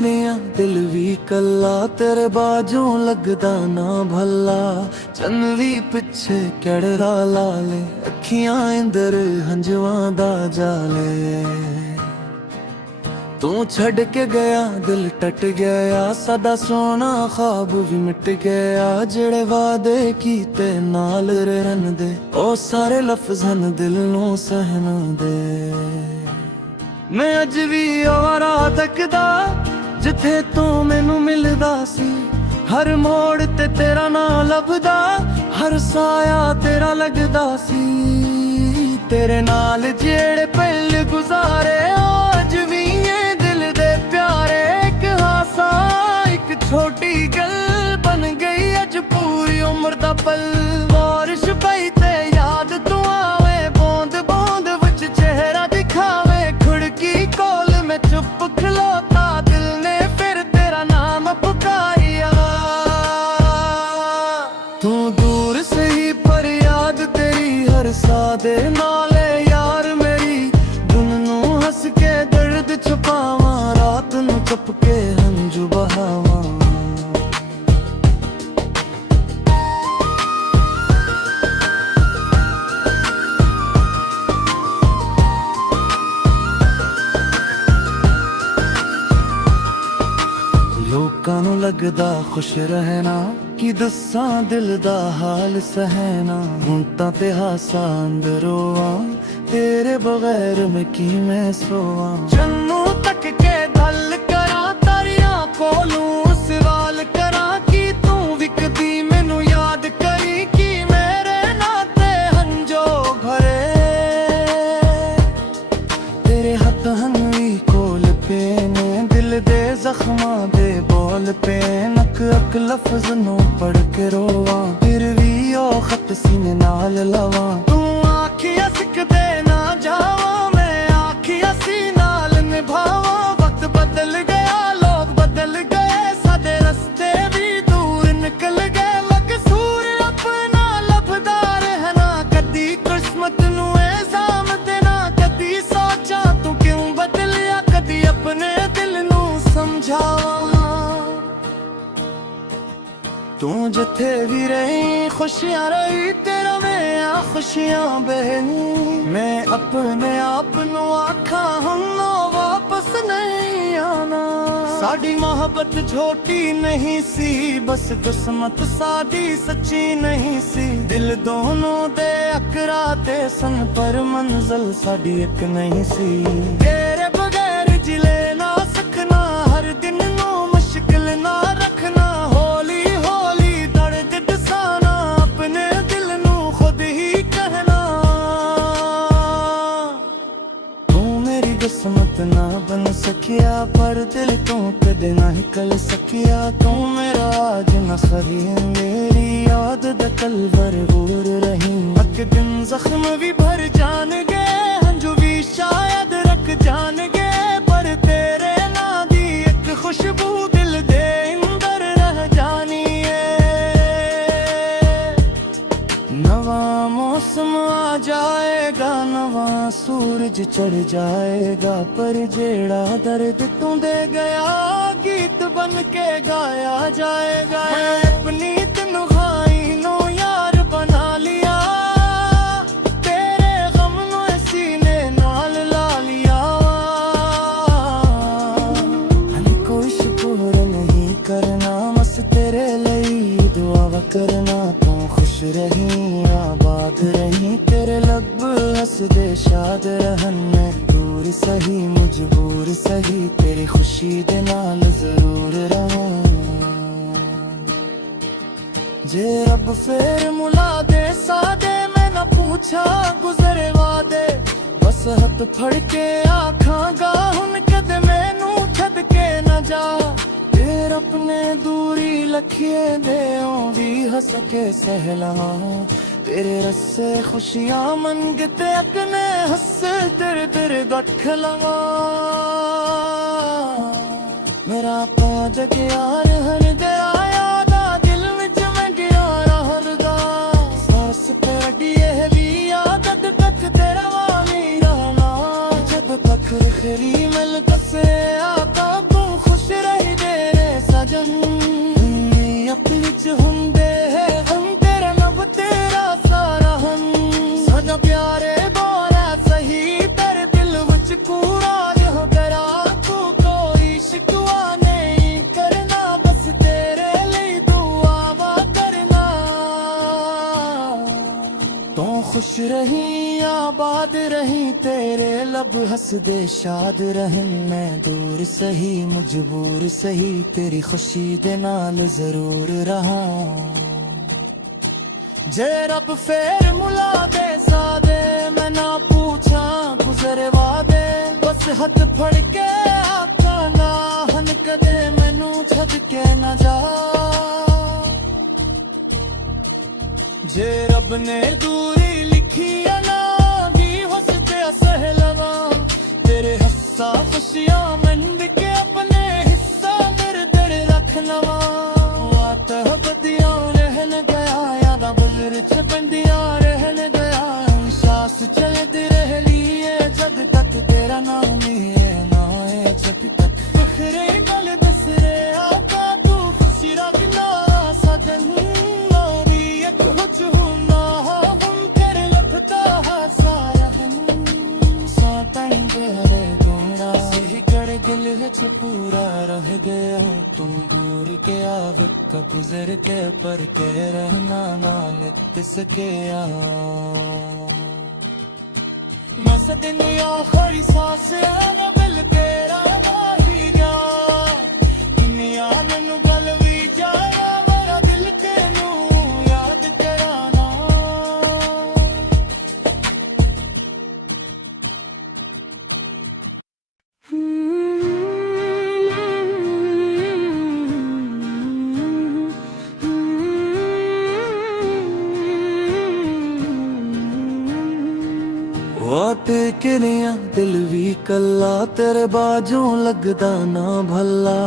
तेरिया दिल भी कला, तेरे बाजों लगदा ना भला। चन भी पिछे कड़रा लाले, अखियां इंदर हंजुआं दा जाले। तू छड़ के गया दिल टट गया, सदा सोना ख्वाब भी मिट गया। जेड़े वादे कीते नाल रहन दे, ओ सारे लफ्ज़न दिल नू सहन दे। मैं अज भी आवारा तकदा जिथे तू मैनू मिलदा सी। हर मोड़ ते तेरा ना लभदा, हर साया तेरा लगदा सी। तेरे नाल जेड़े पल गुजारे, अज भी दिल दे प्यारे। एक हासा एक छोटी गल बन गई अज पूरी उम्र दा पल। बारिश पई ते याद तू आवे, बूंद बूंद विच चेहरा दिखावे। खिड़की कोल मैं चुप खलोता, दिल ने फिर तेरा नाम पुकारिया। तू दूर सही पर याद तेरी हर सा दे नाले यार मेरी। दिन नू हंस के दर्द छुपावा, रात नू चुप के हंजू बहावा। लोकां नू लगदा खुश रहना, कि दस्सां दिल दा हाल सहना। हुण तां ते हासा अंदरों आ, तेरे बगैर मैं किवें सोवां। जन्नू तक के दल करा तारियां कोलूं सवाल करा। कि तू विकदी मैनू याद करी, कि मेरे नाते हंजो भरे। तेरे हथ हनवी कोल पे ने, दिल दे जख्मां दे बोल पे। नक अक लफ्ज नू पढ़ के रोवा, फिर भी ओ खत सीने नाल लवा। तू आखिया सिकदे ना जावा, मैं आखिया सी नाल निभावा। वक्त बदल गया लोग बदल गए, साडे रस्ते भी दूर निकल गए। मकसूर अपना लभदा रहना, कदी किस्मत नू इल्जाम देना। कदी सोचा तू क्यों बदलिया, कदी अपने दिल नू समझावा। तू जिथे भी रही खुशियां रही, तेरा मैं आ खुशियां बहनी। मैं अपने आप नू आखा हम वापस नहीं आना। साडी मोहब्बत छोटी नहीं सी, बस किस्मत साडी सच्ची नहीं सी। दिल दोनों दे अकराते सन, पर मंजिल साडी एक नहीं सी। तेरे बगैर जिले ना सकना, हर दिन नू मुश्किल ना रखना। होली होली दर्द दसाना, अपने दिल नू खुद ही कहना। तू मेरी किस्मत ना बन सकिया, पर दिल तू कदे ना निकल सकिया। तू मेरा आज ना सही, मेरी याद द कल भरपूर रही। अक दिन जख्म भी भर जानगे, हंजू भी शायद रख जानगे। पर तेरे ना दी एक खुशबू दिल दे अंदर रह जानी है। नवा मौसम आ जाएगा, नवा सूरज चढ़ जाएगा। पर जेड़ा दर्द तू दे गया, गीत बन के गाया जाएगा। अपनी तन्हाई नू यार बना लिया, तेरे गम नू सीने नाल ला लिया। हनी कोई शुक्र नहीं करना, बस तेरे लिए दुआ करना। तू खुश रही आबाद रही, तेरे लब हंसदे शाद रहन। मैं दूर सही मजबूर सही, तेरी खुशी दे नाल जरूर रहां। जे रब फिर मुला दे सादे, मैं ना पूछा गुजरे वादे। बस हथ फड़ के आखांगा, हुन कद मैनू छद के न जा। तेरे अपने दूरी लखिए दे भी हंस के सहला। तेरे रस्से खुशियां मंगते अकने हंसे, तेरे तेरे गठ लवा। मेरा पाज के यार हर दे आया दा, दिल विच मैं गया रहरदा। सांस पे अडिए भी आदत तक तेरा वाली रहना। जब तक खरी मिल कसे आता, तू खुश रहे अपनी च हुंदे है हम तेरा लब तेरा सारा हम साडा प्यारे बोला सही तेरे दिल विच कूड़ा जो करा तू कोई शिकवा नहीं करना बस तेरे लिए दुआवा करना तू खुश रही आबाद रही तेरे लब हंसदे शाद रहें मैं दूर सही मजबूर सही तेरी खुशी दे नाल जरूर रहा जे रब फेर मुला दे सादे मैं ना पूछा गुजरे वादे बस हथ फड़ के आका ना हन कदे मैनू छड़ के ना जा जे रब ने दूरी लिखी ना सहलवा तेरे हस्सा खुशियां मंड के अपने हिस्सा मेरे दर रख लवा वात बदियां रहन गया यादा बजर च बंदियां रहन गया सांस चलती रह लिए जब तक तेरा नाम है ना है जब तक फखरे कल बसरे आका तू खुशी रखना सजन नौरी एक कुछ होना हम तेरे लपता हसाया हरे गोरा सही कर दिल च पूरा रह गया तुम दूर के आवत का गुजर के पर के रहना ना नित सके मैं सदिन आखिरी सांस ना बिल तेरा ना ही जा दुनिया मैनू गल भी जाया मेरा दिल तेनू याद कराना किनिया दिल भी कला तेरे बाजों लगदा ना भला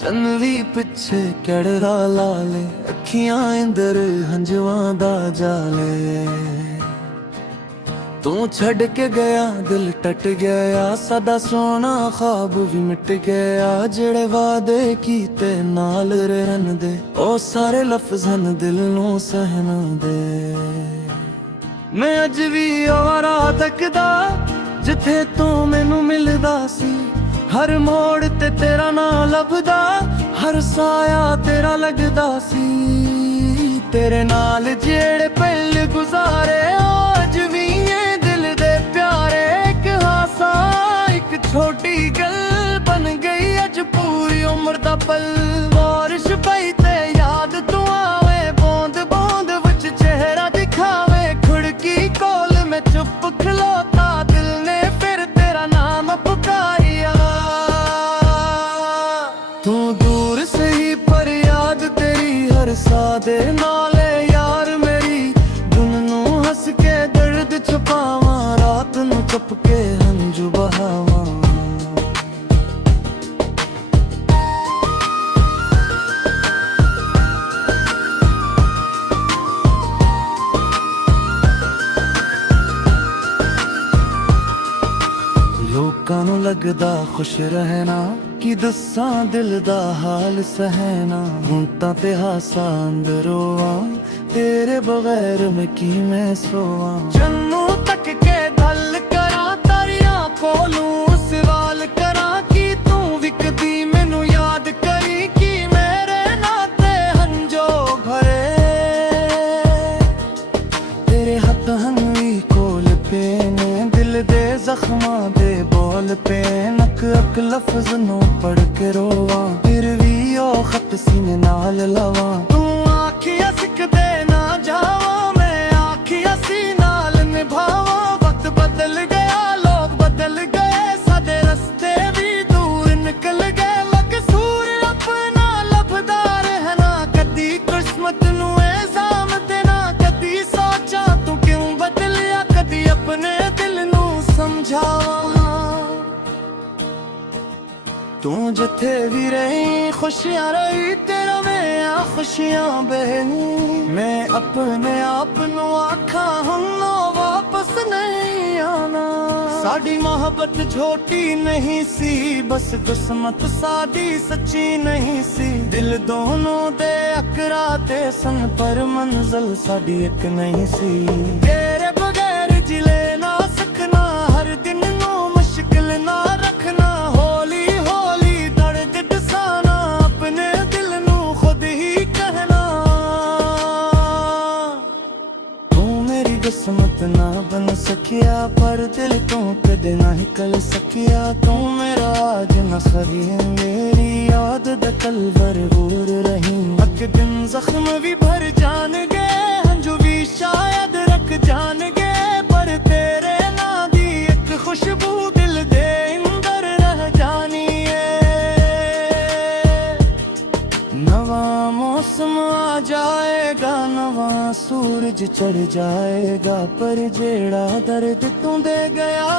चन भी पिछे कड़रा लाले अखियां इंदर हंजुआं दा जाले तू छड़ के गया दिल टट गया सदा सोना ख्वाब भी मिट गया जेड़े वादे कीते नाल रहन दे ओ सारे लफ्ज़न दिल नू सहन दे मैं अज भी आवारा तकदा जिथे तू मैनू मिलदा सी हर मोड़ ते तेरा ना लभदा हर साया तेरा लगदा सी तेरे नाल जेड़े पल गुजारे अज भी दिल दे प्यारे एक हासा एक छोटी गल बन गई अज पूरी उम्र दा पल बारिश पई ते याद तू आवे बूंद बूंद विच चेहरा दिखावे खिड़की कोल मैं चुप खलोता दिल ने फिर तेरा नाम पुकारिया तू दूर सही पर याद तेरी हर सादे नाले यार मेरी दिन नू हंस के दर्द छुपावा रात नू चुप के हंजू बहावा लोकां नू लगदा खुश रहना कि दस्सां दिल दा हाल सहना हुण तां ते हासा अंदरों आ तेरे बगैर मैं की मैं सोवां जन्नू तक के गल करां तारियां कोलू सवाल करां कि तू विकदी मैनू याद करी कि मेरे नाते हंजो भरे तेरे हथ हंवी कोल पे ने दिल दे जख्मां दे बोल पे नक अक लफ्ज नू पढ़ के रोवा फिर भी ओ खत सीने नाल लवा तू आखिया सिख दे ना जावा मैं आखिया सी नाल निभावा वक्त बदल गया लोग बदल गए साडे रस्ते भी दूर निकल गए मकसूर अपना लभदा रहना कदी किस्मत नू एहसाम देना कदी सोचा तू क्यों बदलिया कदी अपने दिल नू समझावा तू जिथे भी रही खुशियां रही तेरा मैं खुशियां बहनी मैं अपने आप नू आखा हम वापस नहीं आना। साडी मोहब्बत छोटी नहीं सी, बस किस्मत साडी सच्ची नहीं सी। दिल दोनों दे अकराते सन, पर मंजिल साडी एक नहीं सी। तेरे बगैर जिले ना सकना, हर दिन नू मुश्किल ना रखना। हौली हौली दर्द दसाना, अपने दिल नू खुद ही कहना। तू मेरी किस्मत ना बन सकिया, पर दिल तू कदे ना निकल सकिया। तू मेरा आज न खरी, मेरी याद द कल भरपूर रही। अक दिन जख्म भी भर जानगे, हंजू भी शायद रख जानगे, पर तेरे ना दी एक खुशबू दिल दे अंदर रह जानी है। नवा मौसम आ जाएगा, नवा सूरज चढ़ जाएगा, पर जेड़ा दर्द तू दे गया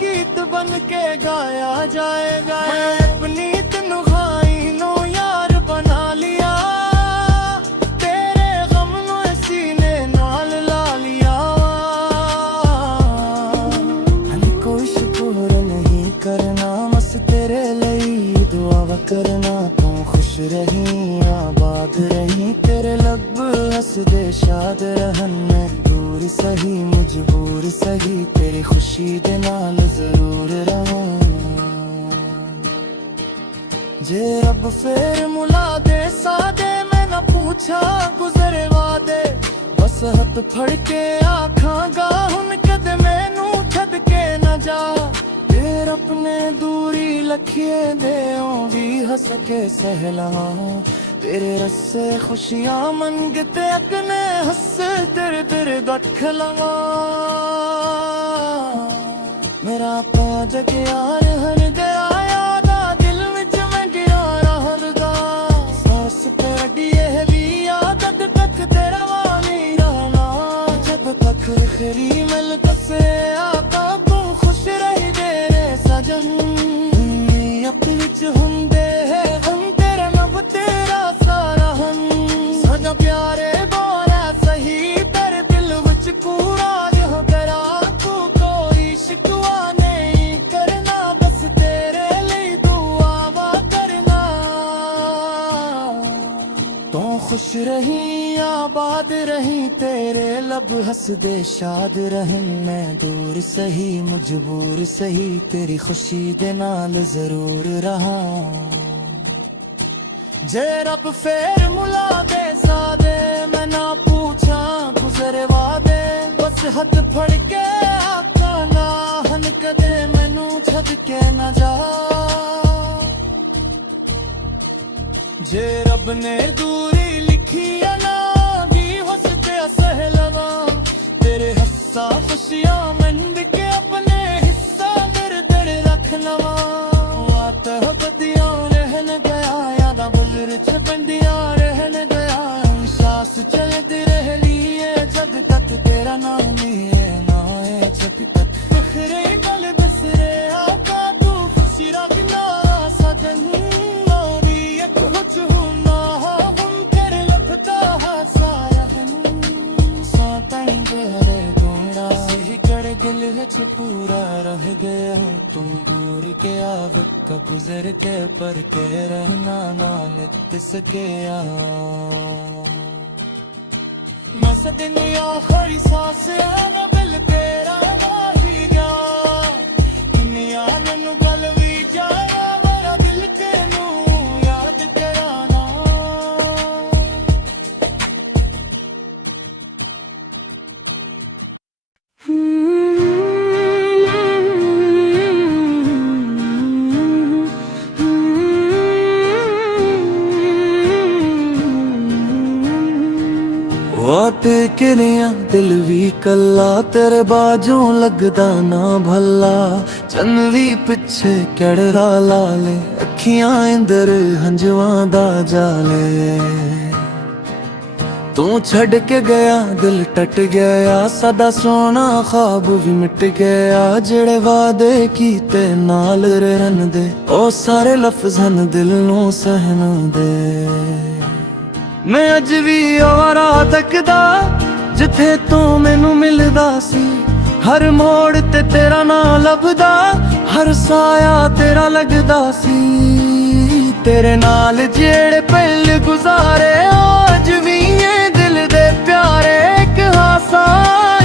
गीत बन के गाया जाएगा। मैं अपनी तन्हाई नो यार बना लिया, तेरे गम नो सीने नाल ला लिया। हनी कोई शुक्र नहीं करना, बस तेरे लिए दुआ करना। तू खुश रही आबाद रही, तेरे लब हंसदे शाद रहन। मैं दूर सही मजबूर सही, तेरी खुशी दे नाल जरूर रहां। जे रब फेर मुला दे सादे, मैं ना पूछा गुजरे वादे। बस हथ फड़ के आखांगा, हुन कद मैनू छड के न जा। तेरे अपने दूरी लखिए दे भी हंस के सहला। तेरे रस्से खुशियां मंगते अकने हंसे, तेरे तेरे गठ लगा। मेरा पाज के यार हर गया, यादा दिल विच मैं गिरा रहलदा। सांस पे अडिए भी आदत तक तेरा वाली रहना। जब तक खरी मिल कसे आका, तू खुश रही तेरे सजन। अपने च हुंदे है हम तेरा नब तेरा सारा हम। सजा प्यारे बोला सही, तेरे दिल विच कूड़ा जो करा। तू कोई शिकवा नहीं करना, बस तेरे लिए दुआ करना। तू खुश रही आबाद रही, तेरे लब हंसदे शाद रहन। मैं दूर सही मजबूर सही, तेरी खुशी दे नाल जरूर रहा। जे रब फेर मुला दे सादे, मैं ना पूछा गुजरे वादे। बस हथ फड़ के आका ना, हन कदे मैनू छद के न जा। जे रब ने दूरी लिखी है ना, भी हंसते सह लगा। तेरे हस्सा खुशियां मंद के अपने हिस्सा दर दर रख लवा। वात बदियां रहन गया, यादा बुजर च बंदियां रहन गया। सांस चलती रह लिए जब तक तेरा नाम लिए ना है जब तक। फखरे गल बसरे आका, तू खुशी रखना सजन। पूरा रह गया तुम दूर के वक्त गुजर के, पर के रहना ना नित सके। मस दिन आखिरी सांस ना बिल तेरा ना ही गया। दुनिया मैनू गल भी जाया, मेरा दिल तेनू याद तेरा ना। के लिया दिल भी कला, तेरे बाजों लगदा ना भला। चन भी पिछे कड़रा लाले, अखियां इंदर हंजुआं दा जाले। तू छड़ के गया दिल टट गया, सादा सोना ख्वाब भी मिट गया। जेड़े वादे कीते नाल रहन दे, ओ सारे लफ्ज़ां दिल नू सहन दे। मैं अज भी आवारा तकदा, जिथे तू मैनू मिलदा सी। ਹਰ ਮੋੜ ਤੇ ਤੇਰਾ ਨਾਂ ਲੱਭਦਾ, ਹਰ ਸਾਇਆ ਤੇਰਾ ਲੱਗਦਾ ਸੀ। ਤੇਰੇ ਨਾਲ ਜਿਹੜੇ ਪਲ ਗੁਜ਼ਾਰੇ ਉਹ ਅੱਜ ਵੀ ਏ ਦਿਲ ਦੇ ਪਿਆਰੇ। ਇੱਕ ਹਾਸਾ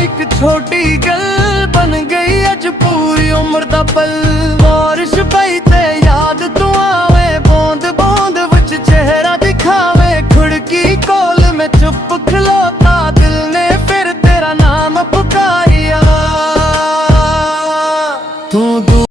ਇੱਕ ਛੋਟੀ ਗੱਲ ਬਣ ਗਈ ਅੱਜ ਪੂਰੀ ਉਮਰ ਦਾ ਪਲ। ਬਾਰਿਸ਼